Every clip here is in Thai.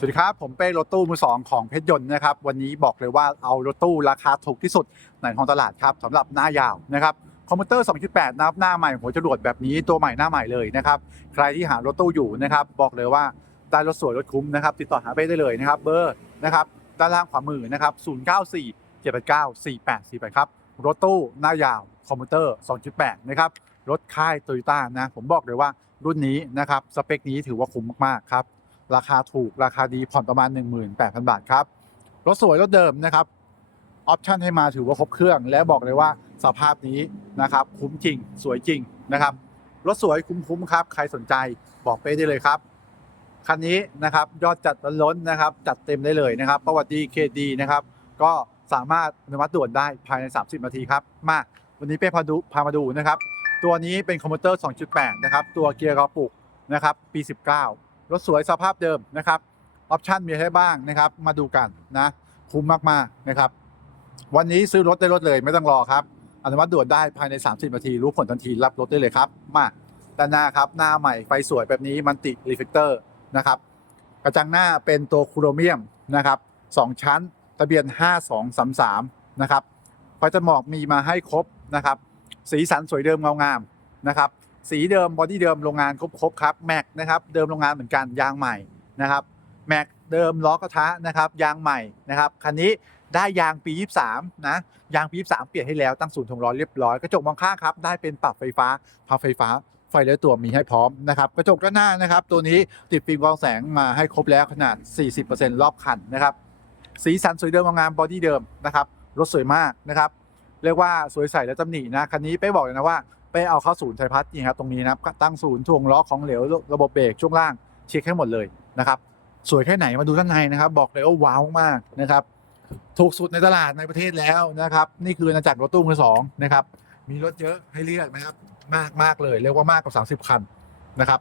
สวัสดีครับ ผมเป้รถตู้มือสองของเพชรยนต์นะครับ วันนี้บอกเลยว่าเอารถตู้ราคาถูกที่สุดในของตลาดครับสำหรับหน้ายาวนะครับคอมพิวเตอร์ 2.8 นะครับหน้าใหม่หัวจรวดแบบนี้ตัวใหม่หน้าใหม่เลยนะครับ ใครที่หารถตู้อยู่นะครับ บอกเลยว่าได้รถสวยรถคุ้มนะครับ ติดต่อหาเป้ได้เลยนะครับ เบอร์นะครับด้านล่างขวามือนะครับ 094 789 4848 ครับ รถตู้หน้ายาวคอมพิวเตอร์ 2.8 นะครับ รถค่ายโตโยต้านะ ผมบอกเลยว่ารุ่นนี้นะครับ สเปคนี้ถือว่าคุ้มมากๆครับ ราคาถูกราคาดีผ่อนประมาณ 18,000 บาทครับ รถสวยรถเดิมนะครับ ออปชั่นให้มาถือว่าครบเครื่อง และบอกเลยว่าสภาพนี้นะครับ คุ้มจริง สวยจริงนะครับ รถสวยคุ้มๆครับ ใครสนใจบอกเป้ได้เลยครับ คันนี้นะครับยอดจัดล้นนะครับ จัดเต็มได้เลยนะครับ ประวัติดีเคดีนะครับ ก็สามารถอนุมัติด่วนได้ภายใน 30 นาทีครับ มาวันนี้เป้พาดูพามาดูนะครับ ตัวนี้เป็นคอมพิวเตอร์ 2.8 นะครับ ตัวเกียร์กระปุกนะครับ ปี 19 รถสวยสภาพเดิมนะครับออปชันมีให้บ้างนะครับ มาดูกันนะคุ้มมากๆนะครับ วันนี้ซื้อรถได้รถเลยไม่ต้องรอครับอนุมัติด่วนได้ภายใน 30 นาที รู้ผลทันทีรับรถได้เลยครับ มาด้านหน้าครับหน้าใหม่ไฟสวยแบบนี้มันติรีเฟกเตอร์นะครับกระจังหน้าเป็นตัวโครเมียมนะครับสองชั้นทะเบียน 5233 นะครับไฟจมอกมีมาให้ครบนะครับ สีสันสวยเดิมเงางามนะครับ สีเดิมบอดี้เดิมโรงงานครบครบครับแม็กนะครับเดิมโรงงานเหมือนกันยางใหม่นะครับแม็กเดิมล้อกระทะนะครับยางใหม่นะครับคันนี้ได้ยางปี 23 นะ ยางปี 23 เปลี่ยนให้แล้วตั้งศูนย์ถงล้อยเรียบร้อยกระจกมองข้างครับ ได้เป็นปรับไฟฟ้าพับไฟฟ้าไฟเลี้ยวตัวมีให้พร้อมนะครับกระจกด้านหน้านะครับ ตัวนี้ติดฟิล์มกรองแสงมาให้ครบแล้วขนาด 40%รอบคันนะครับ สีสันสวยเดิมงามบอดี้เดิมนะครับรถสวยมากนะครับ เรียกว่าสวยใสและตำหนินะคันนี้เป้บอกเลยนะว่า เป้เอาเข้าศูนย์ไทยพัฒน์นี่ครับตรงนี้นะครับตั้งศูนย์ถ่วงล้อของเหลวระบบเบรกช่วงล่างเช็คให้หมดเลยนะครับสวยแค่ไหนมาดูด้านในนะครับ บอกเลยว่าว้าวมากนะครับถูกสุดในตลาดในประเทศแล้วนะครับ นี่คืออาณาจักรรถตู้มือสองนะครับ มีรถเยอะให้เลือกนะครับ มากมากเลยเรียกว่ามากกว่า 30 คันนะครับ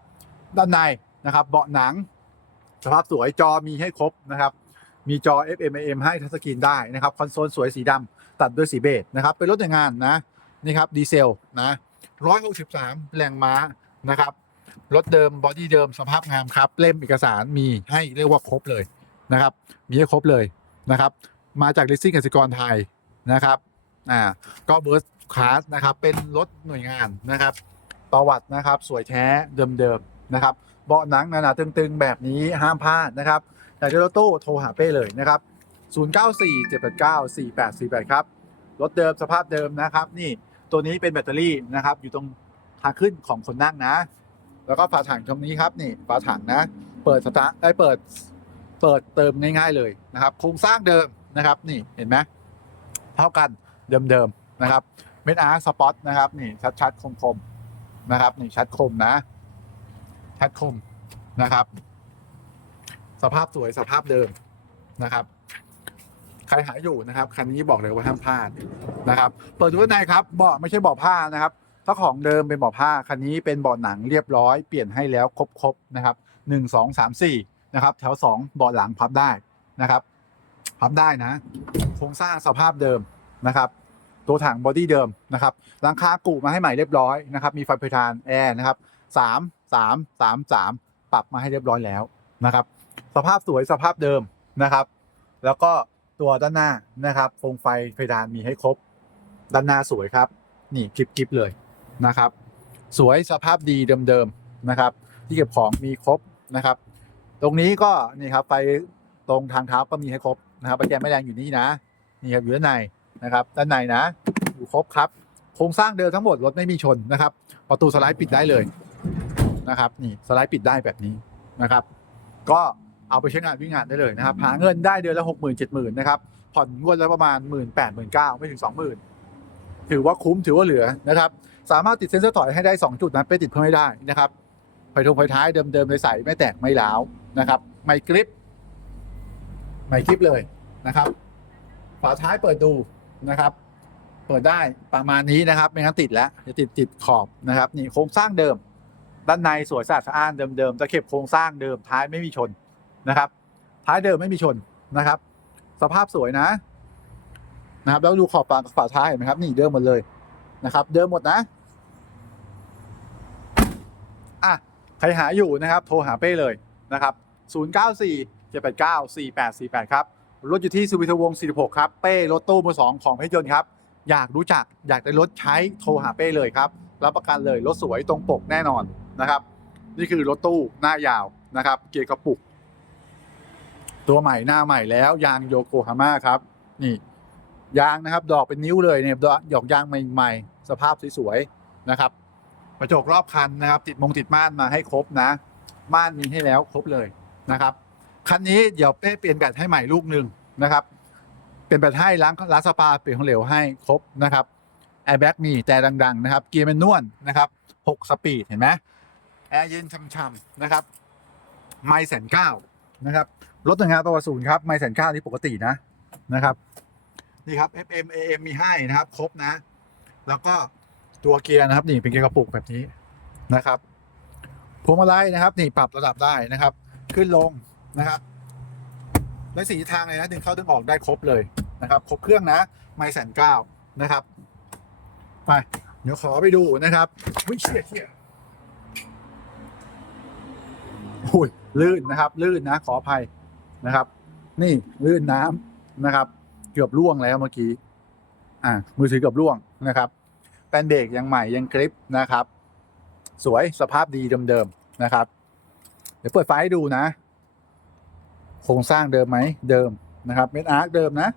ด้านในนะครับ เบาะหนัง สภาพสวยจอมีให้ครบนะครับ มีจอ FM AM ให้ทัชสกรีนได้นะครับ คอนโซลสวยสีดำตัดด้วยสีเบจนะครับ เป็นรถแต่งงานนะนี่ครับดีเซลนะ 163 แรงม้านะครับ รถเดิมบอดี้เดิมสภาพงามครับ เล่มเอกสารมีให้เรียกว่าครบเลยนะครับ มีให้ครบเลยนะครับ มาจาก Leasing กสิกรไทยนะครับอ่าก็เบิร์สคลาสนะครับ เป็นรถหน่วยงานนะครับ ประวัตินะครับสวยแท้เดิมๆนะครับ เบาะหนังหนาๆตึงๆ แบบนี้ห้ามพลาดนะครับอยากจะรถตู้โทรหาเป้เลยนะครับ 0947894848 ครับ รถเดิมสภาพเดิมนะครับนี่ ตัวนี้เป็นแบตเตอรี่นะครับ อยู่ตรงทางขึ้นของคนนั่งนะ แล้วก็ฝาถังตรงนี้ครับนี่ฝาถังนะ เปิดสตาร์ทได้เปิดเปิดเติมง่าย ๆเลยนะครับ โครงสร้างเดิมนะครับ นี่เห็นไหมเท่ากันเดิมๆนะครับเม็ดอาร์สปอตนะครับนี่ชัดๆคมๆนะครับนี่ชัดคมนะ ชัดคมนะครับ สภาพสวยสภาพเดิมนะครับ ใครหาอยู่นะครับ คันนี้บอกเลยว่าห้ามพลาด นะครับ เปิดดูด้านในครับเบาะไม่ใช่เบาะผ้านะครับถ้าของเดิมเป็นเบาะผ้าคันนี้เป็นเบาะหนังเรียบร้อยเปลี่ยนให้แล้วครบๆนะครับหนึ่งสองสามสี่นะครับ แถวสองเบาะหลังพับได้นะครับ พับได้นะ โครงสร้างสภาพเดิมนะครับตัวถังบอดี้เดิมนะครับหลังคากุมาให้ใหม่เรียบร้อยนะครับ มีไฟเพดานแอร์นะครับสามสามสามสามปรับมาให้เรียบร้อยแล้วนะครับ สภาพสวยสภาพเดิมนะครับ แล้วก็ตัวด้านหน้านะครับโคมไฟเพดานมีให้ครบ ด้านหน้าสวยครับ นี่คลิปคลิปเลยนะครับ สวยสภาพดีเดิมๆนะครับ ที่เก็บของมีครบนะครับ ตรงนี้ก็นี่ครับไฟตรงทางเท้าก็มีให้ครบนะครับประแกนไม่แรงอยู่นี่นะนี่ครับอยู่ด้านในนะครับ ด้านในนะ อยู่ครบครับ โครงสร้างเดิมทั้งหมดรถไม่มีชนนะครับ ประตูสไลด์ปิดได้เลยนะครับ นี่สไลด์ปิดได้แบบนี้นะครับ ก็เอาไปใช้งานวิ่งงานได้เลยนะครับ หาเงินได้เดือนละหกหมื่นเจ็ดหมื่นนะครับ ผ่อนงวดละประมาณหมื่นแปดหมื่นเก้าไม่ถึงสองหมื่น ถือว่าคุ้มถือว่าเหลือนะครับ สามารถติดเซ็นเซอร์ถอยให้ได้ 2 จุดนั้นไปติดเพิ่มให้ได้นะครับไฟทงไฟท้ายเดิมๆเลยใส่ไม่แตกไม่ล้าวนะครับ ไม่กริปไม่กริปเลยนะครับ ฝาท้ายเปิดดูนะครับ เปิดได้ประมาณนี้นะครับไม่งั้นติดแล้วจะติดติดขอบนะครับนี่โครงสร้างเดิม ด้านในสวยสะอาดสะอ้านเดิมๆตะเข็บโครงสร้างเดิมท้ายไม่มีชนนะครับ ท้ายเดิมไม่มีชนนะครับ สภาพสวยนะ นะครับแล้วดูขอบฝากฝาท้ายเห็นไหมครับ นี่เดิมหมดเลยนะครับ เดิมหมดนะอะใครหาอยู่นะครับ โทรหาเป้เลยนะครับ 094 789 4848 ครับ รถอยู่ที่สุวิทวงศ์46 ครับ เป้รถตู้มือสองของเพชรยนต์ครับ อยากรู้จักอยากได้รถใช้โทรหาเป้เลยครับ รับประกันเลยรถสวยตรงปกแน่นอนนะครับ นี่คือรถตู้หน้ายาวนะครับ เกียร์กระปุก ตัวใหม่หน้าใหม่แล้วยางโยโกฮาม่าครับ นี่ ยางนะครับ ดอกเป็นนิ้วเลยเนี่ยดอกยางใหม่ๆ สภาพสวยๆนะครับกระจกรอบคันนะครับ ติดมงติดม่านมาให้ครบนะม่านมีให้แล้วครบเลยนะครับคันนี้เดี๋ยวเป้เปลี่ยนแบตให้ใหม่ลูกหนึ่งนะครับเปลี่ยนแบตให้ล้างล้างสปาเปลี่ยนของเหลวให้ครบนะครับแอร์แบ็กมีแต่ดังๆนะครับเกียร์แมนนวลนะครับ6สปีดเห็นไหมแอร์เย็นช่ำๆนะครับไม่แสนเก้านะครับรถหนึ่งงานประวัติศูนย์ครับไม่แสนเก้านี่ปกตินะนะครับ นี่ครับ FM AM มีให้นะครับ ครบนะ แล้วก็ตัวเกียร์นะครับ นี่เป็นเกียร์กระปุกแบบนี้นะครับพวงมาลัยนะครับ นี่ปรับระดับได้นะครับ ขึ้นลงนะครับและสีทางเลยนะดึงเข้าดึงออกได้ครบเลยนะครับ ครบเครื่องนะ ไม่แสนเก้านะครับ ไป เดี๋ยวขอไปดูนะครับวิเชียเชียโอ้ยลื่นนะครับ ลื่นนะ ขออภัยนะครับ นี่ลื่นน้ำนะครับ เกือบล่วงแล้วเมื่อกี้ อ่า มือถือเกือบล่วงนะครับแป้นเบรกยังใหม่ยังกริปนะครับ สวยสภาพดีเดิมๆนะครับ เดี๋ยวเปิดไฟให้ดูนะ โครงสร้างเดิมไหมเดิมนะครับเม็ดอาร์คเดิมนะ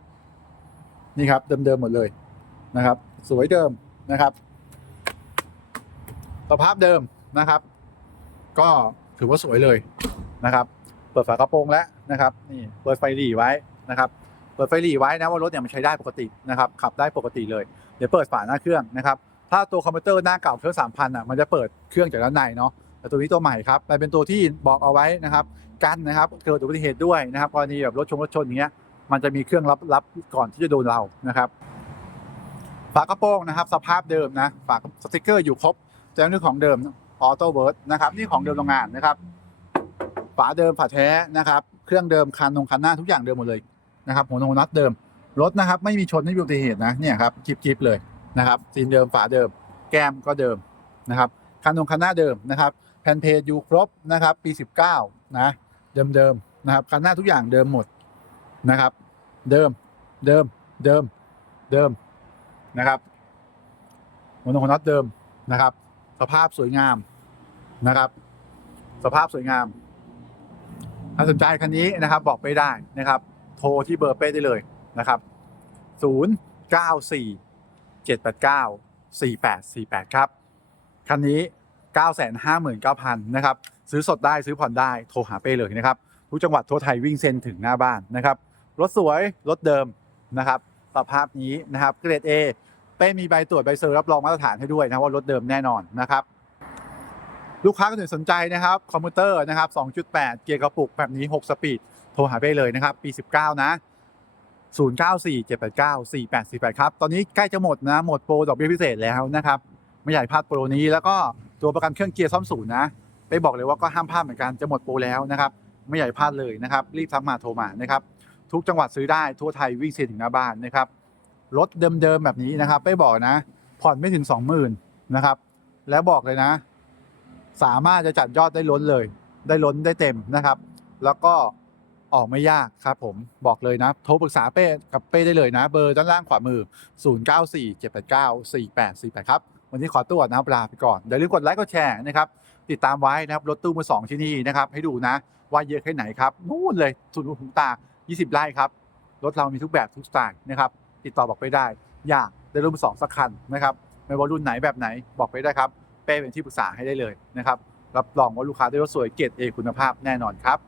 นี่ครับเดิมๆหมดเลยนะครับ สวยเดิมนะครับ สภาพเดิมนะครับ ก็ถือว่าสวยเลยนะครับ เปิดฝากระโปรงแล้วนะครับ นี่เปิดไฟหลีไว้นะครับ ปิดไฟหลีไว้นะว่ารถเนี่ยมันใช้ได้ปกตินะครับขับได้ปกติเลยเดี๋ยวเปิดฝาหน้าเครื่องนะครับถ้าตัวคอมพิวเตอร์หน้าเก่าเครื่องสามพันอะมันจะเปิดเครื่องจากด้านในเนาะแต่ตัวนี้ตัวใหม่ครับมันเป็นตัวที่บอกเอาไว้นะครับกันนะครับเกิดอุบัติเหตุด้วยนะครับกรณีแบบรถชนรถชนอย่างเงี้ยมันจะมีเครื่องรับรับก่อนที่จะโดนเรานะครับฝากระโปรงนะครับ สภาพเดิมนะฝาสติกเกอร์อยู่ครบแจ้งเรื่องของเดิมออโต้เวิร์ดนะครับนี่ของเดิมโรงงานนะครับ ฝาเดิมฝาแท้นะครับ เครื่องเดิมคันนงคันหน้าทุกอย่างเดิมหมดเลย นะครับหัวนน็อตเดิมรถนะครับไม่มีชนไม่มีอุบัติเหตุนะเนี่ยครับจิบจิบเลยนะครับซีนเดิมฝาเดิม แก้มก็เดิมนะครับคันนงคันหน้าเดิมนะครับแผ่นเพจอยู่ครบนะครับปี 19นะเดิมเดิมๆนะครับคันหน้าทุกอย่างเดิมหมดนะครับเดิมเดิมเดิมเดิมนะครับหัวนงหัวน็อตเดิมนะครับ สภาพสวยงามนะครับ สภาพสวยงามถ้าสนใจคันนี้นะครับบอกไปได้นะครับ โทรที่เบอร์เป้ได้เลยนะครับ 0 9 4 7 8 9 4 8 4 8 ครับ คันนี้ 959,000 นะครับ ซื้อสดได้ซื้อผ่อนได้โทรหาเป้เลยนะครับ ทุกจังหวัดทั่วไทยวิ่งเซ็นถึงหน้าบ้านนะครับ รถสวย รถเดิมนะครับ สภาพนี้นะครับเกรด A เป้มีใบตรวจใบเซอร์รับรองมาตรฐานให้ด้วยนะว่ารถเดิมแน่นอนนะครับลูกค้าคนอื่นสนใจนะครับ คอมพิวเตอร์นะครับ 2.8 เกียร์กระปุกแบบนี้ 6 สปีด โทรหาเป้เลยนะครับ ปี 19 นะ 0947894848 ครับ ตอนนี้ใกล้จะหมดนะ หมดโปรดอกเบี้ยพิเศษแล้วนะครับ ไม่อยากให้พลาดโปรนี้ แล้วก็ตัวประกันเครื่องเกียร์ซ่อมศูนย์นะไปบอกเลยว่าก็ห้ามพลาดเหมือนกัน จะหมดโปรแล้วนะครับ ไม่อยากให้พลาดเลยนะครับ รีบทักมาโทรมานะครับ ทุกจังหวัดซื้อได้ทั่วไทยวิ่งเซ็นถึงหน้าบ้านนะครับ รถเดิมๆแบบนี้นะครับ ไปบอกนะ ผ่อนไม่ถึง 20,000นะครับ แล้วบอกเลยนะ สามารถจะจัดยอดได้ล้นเลย ได้ล้นได้เต็มนะครับ แล้วก็ ออกไม่ยากครับผมบอกเลยนะ โทรปรึกษาเป้กับเป้ได้เลยนะ เบอร์ด้านล่างขวามือ 0947894848 ครับวันนี้ขอตัวนะครับลาไปก่อนอย่าลืมกดไลค์กดแชร์นะครับ ติดตามไว้นะครับรถตู้มือสองที่นี่นะครับ ให้ดูนะว่าเยอะแค่ไหนครับนู่นเลยสุดหูตา 20 ไร่ครับ รถเรามีทุกแบบทุกสไตล์นะครับติดต่อบอกไปได้ อยากได้รถมือสองสักคันนะครับไม่ว่ารุ่นไหนแบบไหนบอกไปได้ครับเป้เป็นที่ปรึกษาให้ได้เลยนะครับรับรองว่าลูกค้าได้รถสวยเกรดเอคุณภาพแน่นอนครับ